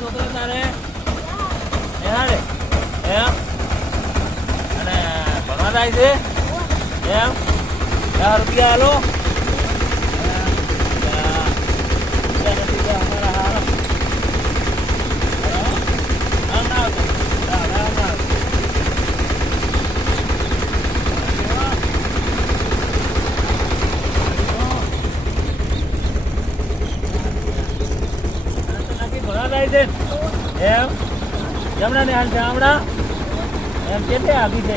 છોકરો તારે? હેડે એમ અને ભણવા જાય છે? એમ? હજાર રૂપિયા હાલો જમણા ને હાલ હમણાં એમ કેટલે આપી છે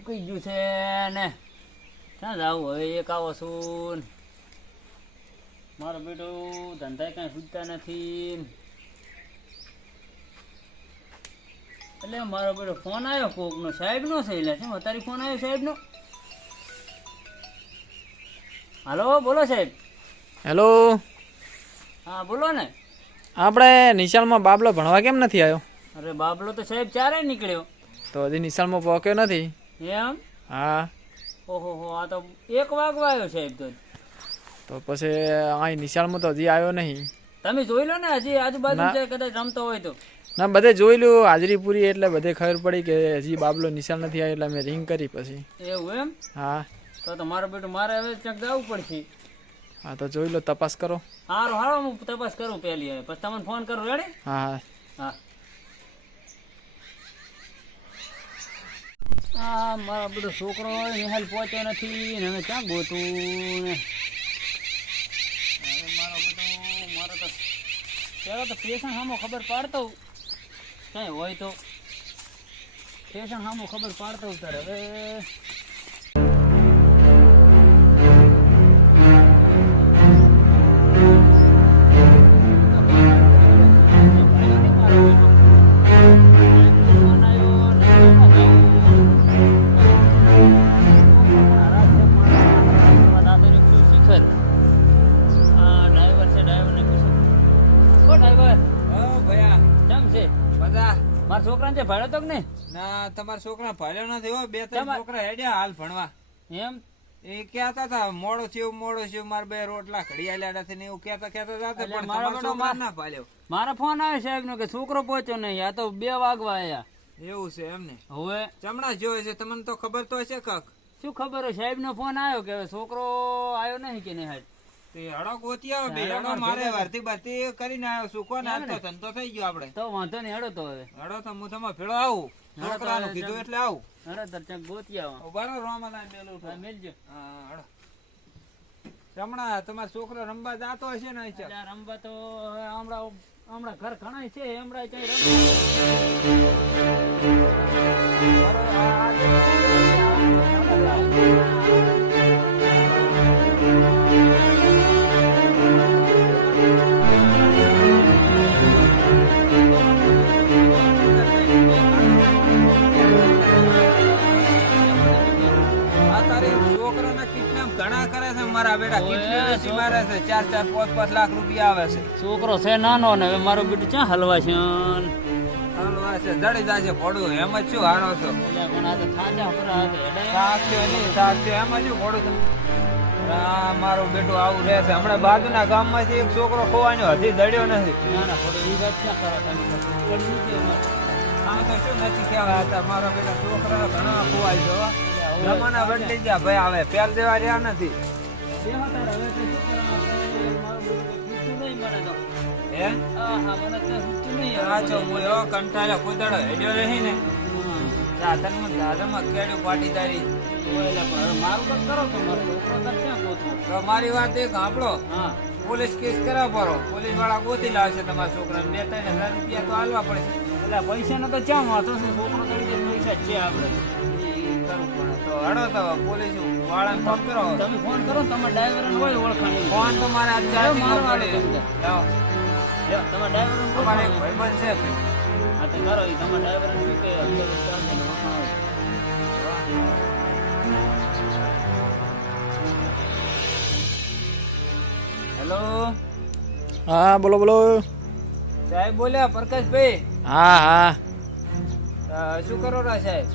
હેડા ગયું છે ને. ક્યાં જાવું હવે? એક આવો છું મારો બેટો ધંધા કાંઈ સૂચતા નથી એટલે મારો બેટો ફોન આવ્યો કોકનો? સાહેબનો છે એટલે. શું અત્યારે ફોન આવ્યો સાહેબનો? હાલો બોલો સાહેબ. હેલો. હા બોલો ને. આપણે નિશાળમાં બાબલો ભણવા કેમ નથી આવ્યો? અરે બાબલો તો સાહેબ ચારે નીકળ્યો. તો હજી નિશાળમાં પહોંચ્યો નથી? એમ? હા. ઓહો હો આ તો એક વાગવા આવ્યો સાહેબ તો. તો પછી અહીં નિશાળમાં તો હજી આવ્યો નહીં. તમે જોઈ લો ને હજી આજુબાજુ કદાચ રમતો હોય તો. ના બધે જોઈ લ્યું હાજરી પૂરી એટલે બધે ખબર પડી કે હજી બાબલો નિશાળ નથી આવ્યો એટલે મેં રિંગ કરી પછી. એવું એમ? હા. તો તો મારો બેટું મારે હવે ક્યાંક જવું પડશે. હા તો જોઈ લો તપાસ કરો. હારો હારો હું તપાસ કરું પહેલી હવે પછી તમને ફોન કરું રેડી હા. હા. આ મારો બધો છોકરો નિહાલ પહોંચ્યો નથી ને, હવે ક્યાં ગોતું ને? મારો બધો, મારો તો પહેલાં તો પેશન્ટ સામો ખબર પાડતો કાંઈ હોય તો. પેશન સામો ખબર પાડતો તારે, હવે મારા છોકરા છે ભણ્યો તો કે નહીં? ના તમારા છોકરા ભણ્યો નથી હો. બે ત્રણ છોકરા હેડ્યા હાલ ભણવા. એમ? એ કહેતા હતા મોડો છે મોડો છે મારા બે રોટલા ઘડિયા આલ્યા નથી ને એવું કહેતા કહેતા હતા પણ મારો છોકરો ના પાલ્યો મારા ફોન આવે સાહેબ નો કે છોકરો પહોંચ્યો નહીં આ તો બે વાગવા આયા. એવું છે એમને. હવે? ચમડા જોયે છે તમને તો ખબર તો હશે કક. શું ખબર હોય? સાહેબ નો ફોન આવ્યો કે છોકરો આવ્યો નહીં કે નહીં હાલ? તે હડો ગોતી આવે બે હડો મારે વર્તી બરતી કરીને આવ્યો એમ ને? ધંધો થઈ ગયો આપણે. તો વાંધો નહીં હેડો તો હવે. હડો તો હું તમારે ભેળો આવું. છોકરાનું કીધું એટલે આવું. હેડો તાર ચાક ગોતી આવો. ઊભા રહો મેલું મેલજો. હા હડો. ચમડા તમારો છોકરો રમવા જાતો હશે ને રમવા તો હમણાં હમણાં ઘર ઘણા છે હમણાં ક્યાંય પાંચ લાખ રૂપિયા આવે છે. છોકરો છે નાનો ને હવે મારો બીટું ક્યાં હલવા છે? હલવા છે જાય છે ભોળું એમ જ શું હારો છો? પણ આ તો થાજા પરા હતા નહીં સાચો એમ જ ભોળું આ મારું બેટું આવું રહે છે. હમણાં બાજુના ગામમાંથી એક છોકરો ખોવાનો હજી દડ્યો નથી. ના ના થોડું ઈ વાત ક્યાં કરો તમે? પડ્યું છે એમાં. આમ તો શું નથી કહેવાય. હતા મારા બેટા છોકરા ઘણા ખોવાય. છે જમાના બદલી ગયા. ભાઈ આવે પેલ જેવા રહ્યા નથી. હે? મને તો નહીં હું એવો કુદડો હેડ્યો રહી ને હા. દાદનમાં દાદામાં કેડ્યું પાટીદારી મારું કરો તો મારો છોકરો ક્યાં ગોતવો? તો મારી વાત એક સાંભળો. હા. પોલીસ કેસ કરવા પડો પોલીસવાળા ગોતી લાવશે તમારા છોકરા બે ત્રણ હજાર રૂપિયા તો હાલવા પડશે. એટલે પૈસાનો તો ક્યાં વાંધો છે? છોકરો તરીકે પૈસા છે આપણે. તો હડો તો પોલીસ વાળાને ફોન કરો. તમે ફોન કરો ને તમારા ડ્રાઈવર હોય ઓળખાણ. ફોન તો મારે પડે વાળો લાવો. તમારા ડ્રાઈવર અમારે એક ભાઈબંધ છે હા તો કરો એ તમારા ડ્રાઈવર શું કે અંદર ચાલશે ને ઓળખાણ હેલો? હા બોલો બોલો. સાહેબ બોલ્યા પ્રકાશભાઈ? હા હા. શું કરો રહ્યા સાહેબ?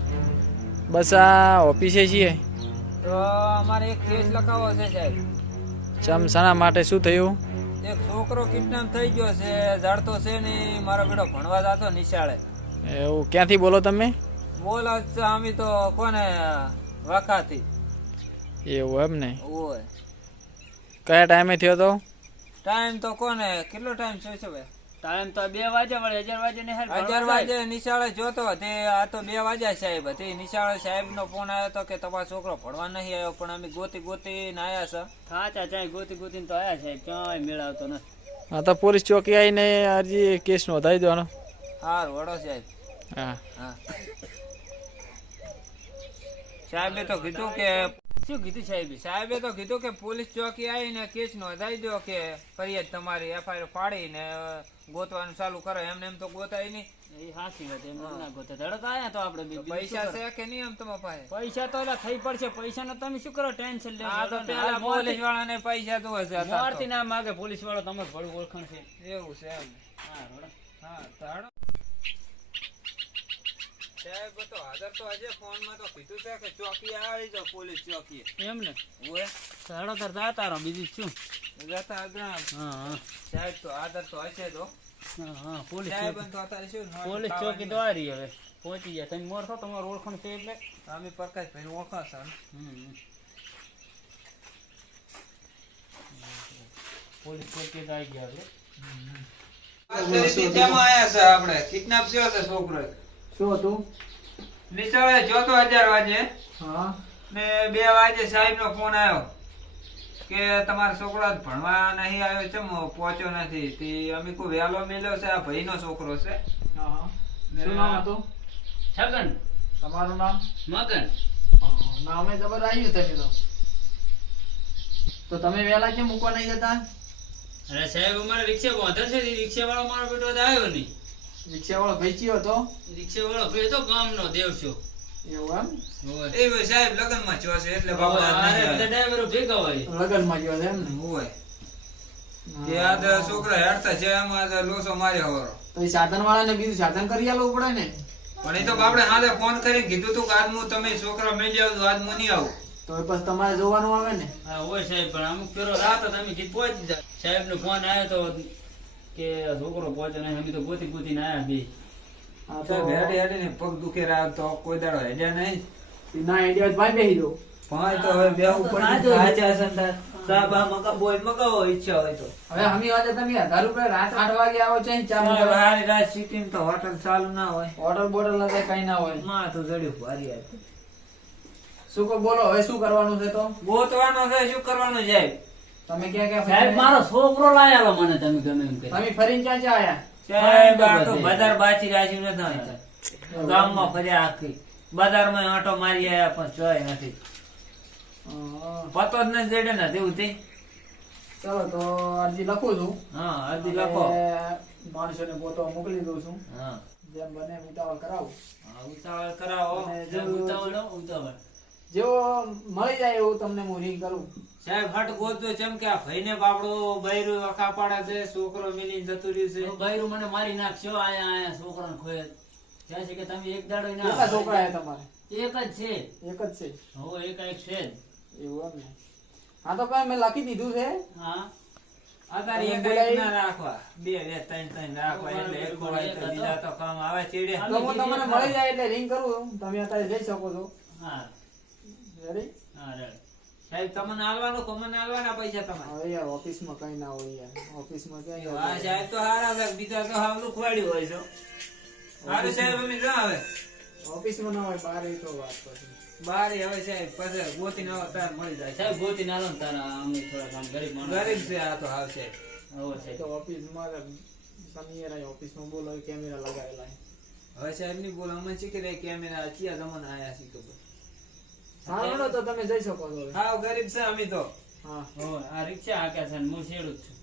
બસ આ ઓફિસે છીએ. તો અમારે એક કેસ લખાવો છે સાહેબ. ચમ શાના માટે શું થયું? એક છોકરો કિડનેપ થઈ ગયો છે જાણતો છે ને મારો બેટો ભણવા જતો નિશાળે. એવું ક્યાંથી બોલો તમે? બોલો અમે તો કોને વાખાથી. એવું એમ ને? ઓય. કયા ટાઈમે થયો તો? ટાઈમ તો કોને કેટલો ટાઈમ થયો છે ભાઈ? ટાઈમ તો બે વાગે વળે અગિયાર વાગે ને અગિયાર વાગે નિશાળે જોતો તે આ તો બે વાગ્યા સાહેબ નિશાળે સાહેબ નો ફોન આવ્યો હતો કે તમારો છોકરો ભણવા નહીં આવ્યો પણ અમે ગોતી ગોતી ને આયા છે. થાચા ચાય ગોતી ગોતી તો આયા સાહેબ ક્યાંય મેળવતો નથી. હા તો પોલીસ ચોકી આવીને અરજી કેસ નોંધાવી દેવાનો હાર વડો સાહેબ. હા. હા. સાહેબે તો કીધું કે શું કીધું સાહેબ? સાહેબે તો કીધું કે પોલીસ ચોકી આવીને કેસ નોંધાવી દો કે ફરિયાદ તમારી એફઆઈઆર ફાડીને ગોતવાનું ચાલુ કરો. એમને એમ તો ગોતાય નહીં. એ હાસી વાત એમ ના ગોતે. ધડક આયા તો આપણે પૈસા છે કે નહીં એમ તમારા પાસે? પૈસા તો ઓલા થઈ પડશે. પૈસા નો તમે શું કરો? ટેન્શન લે આ તો પેલા પોલીસ વાળાને પૈસા તો હશે અત્યારે ના માગે પોલીસ વાળો ભળું ઓળખાણ છે. એવું છે એમ. હા રોડા. હા. સાહેબ તો હાજર તો હજે ફોનમાં તો કીધું છે કે ચોકી આવી જાવ પોલીસ ચોકી એમ ને? ઓય સાડો તર જાતા રહો બીજું શું? જતા અગ્રા હા સાહેબ તો આદર તો હશે તો. હા, હા પોલીસ સાહેબ તો અત્યારે શું પોલીસ ચોકી તો આ હવે. પહોંચી ગયા. તમે મોર છો તમારું ઓળખાણ છે એટલે? અમે પ્રકાશ ભાઈ ને? હમ. પોલીસ ચોકી આવી ગયા છે આપણે? કિડનેપ થયો છે છોકરો. શું હતું? નિશાળે જોતો હજાર વાગે હા. ને બે વાગે સાહેબ નો ફોન આવ્યો કે તમારો છોકરો ભણવા નહીં આવ્યો છે પહોંચ્યો નથી. તે અમે કોઈ વહેલો મેલ્યો છે આ ભાઈ નો છોકરો છે. હા. ને શું નામ હતું? છગન. તમારું નામ? મગન. નામે ખબર આવ્યું તમે તો. તો તમે વહેલા કેમ મૂકવા નહીં જતા? અરે સાહેબ અમારે રિક્ષા વાંધો છે રિક્ષા વાળો મારો બેટો આવ્યો નહીં. રિક્ષા ભાઈ કયો હતો? રિક્ષાવાળો ભાઈ તો ગામનો દેવ છો. એવું એ સાહેબ લગ્નમાં છે એટલે બાપુ આજ નહીં આવ્યો. ડ્રાઈવરો ભેગા હોય. એમ લગ્નમાં છે એમ ને? હોય. કે આ છોકરા હેડતા છે એમાં લોસો માર્યો હોરો તો સાધન વાળાને બીજું સાધન કરી આલવું પડે ને? પણ એ તો બાપડે હાલે ફોન કરીને કીધું તું કે આજ તમે છોકરા મેલી આવું આજ મની નહીં આવું. તો તમારે જોવાનું આવે ને? હા હોય સાહેબ પણ અમુક ફેરો રાત તમે કીધું પહોંચી જાય સાહેબ નો ફોન આવ્યો તો કે છોકરો પહોંચે નહીં અમે તો ગોતી ગોતીને આવ્યા બી હેડે હેડે ને પગ દુખે રાત તો કોઈ દાડો હેડ્યા નહીં. ના આઈડિયા ભાઈ બેસી દો. ભાઈ તો હવે બેહવું પડે હાચા સંતા સાહેબ આ મગાવો હોય ઈચ્છા હોય તો. હવે હમી વાતે તમે હજાર રૂપિયા રાત આઠ વાગે આવો છે ચા મંગાવવા. રાત સિટીમાં તો હોટલ ચાલુ ના હોય. હોટલ બોટલ ના કઈ ના હોય. માથું જડ્યું ભારી આવે શું કહો બોલો હવે શું કરવાનું છે તો? ગોતવાનો છે શું કરવાનું સાહેબ તમે ક્યાં ક્યાં સાહેબ મારો છોકરો લાયેલો મને તમે ગમે એમ કે તમે ફરીને ક્યાં ક્યાં આયા સાહેબ આ બજાર બાચી રાજી નથી હોતા. ગામમાં ફર્યા આખી. બજારમાં આંટો મારી આયા પણ જોય નથી. પતો જ નથી જડે ને તેવું તે. ચાલો તો અરજી લખું છું. હા અરજી લખો. માણસો માણસોને ફોટો મોકલી દઉં છું. હા. જેમ બને ઉતાવળ કરાવું. હા, ઉતાવળ કરાવો. અને ઉતાવળ ઉતાવળ. જેવો મળી જાય એવું તમને હું રિંગ કરું. સાહેબ હટ ગોતજો જેમ કે આ ભાઈને બાપડો બૈરું વખા પાડે છે છોકરો મિલી જતું રહ્યું છે. બૈરું મને મારી નાખશો આયા આયા છોકરાને ખોયે. જ્યાં છે કે તમે એક દાડો ના છોકરા છે તમારે? એક જ છે. એક જ છે. હો એક એક છે જ. એવું એમ ને. હા તો કઈ મેં લખી દીધું છે. હા. છે એક એક ના રાખવા. બે બે ત્રણ ત્રણ રાખવા. એટલે એક હોય તો બીજા તો કામ આવે ચીડે. તો હું તમને મળી જાય એટલે રિંગ કરું. તમે અત્યારે જઈ શકો છો. હા. રેડી હા રેડી. સાહેબ તમને હાલવાનું કમને હાલવાના પૈસા તમારે. હવે યાર ઓફિસમાં કઈ ના હોય યાર. ઓફિસમાં ક્યાં હા સાહેબ તો હારા છે. બીજા તો હાવલું લુખવાડ્યું હોય છે. હારું સાહેબ અમે હવે ઓફિસમાં ના હોય બહાર એ તો વાત પછી. હવે સાહેબ પછી ગોતીને આવો તાર મળી જાય. સાહેબ ગોતી ના ને તારા અમે થોડા કામ ગરીબ માણસ. ગરીબ છે આ તો હાવ છે આવો તો ઓફિસ મારે તમે યાર ઓફિસમાં બોલો કેમેરા લગાવેલા હવે સાહેબની બોલ અમે શીખી રહ્યા કેમેરા કયા તમને આયા શી ખબર. સારું તો તમે જઈ શકો છો હા ગરીબ છે અમે તો. હા. આ રિક્ષા હાકે છે હું શેડું જ છું.